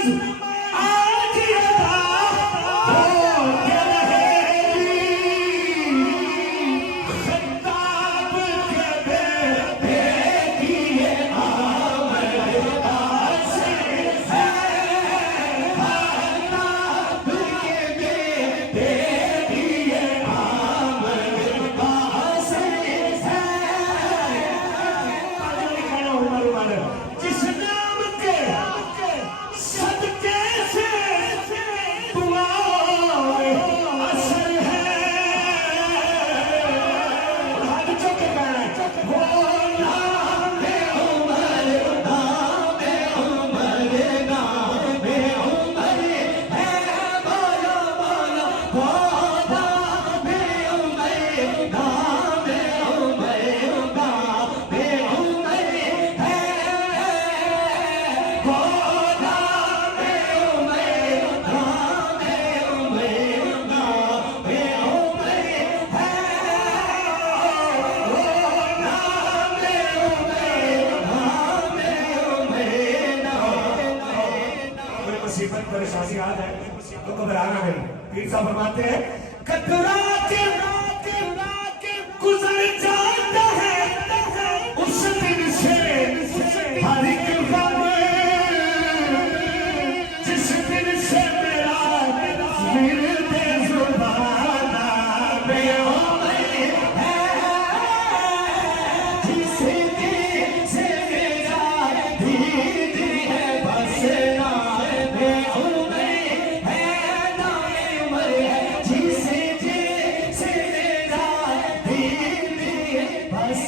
आज अदा होके रहेगी। खिताब के बेटे ये आमद से है। खिताब के बेटे ये आमद से है। जिस नाम के सदके से दुआओं में असर है। हाथ चौके गाना वो नाम उमर, नाम उमर, नाम उमर है। बोलो बोलो वो नाम उमर, नाम उमर, नाम उमर है। वो नाम उमर, नाम उमर, नाम उमर है। वो नाम उमर, नाम उमर। कोई मुसीबत परेशानी आ जाए तो घबराना नहीं। पीर साहब फरमाते हैं कतरा के गुजर जाता है उस दिन से हर एक गम। जिस दिन से मेरा मिलते जुबाना में उमर है। जिस दिन से मेरा दीद है बस नाम उमर है, नाम उमर है। जिस दिन से मेरा दीद है बस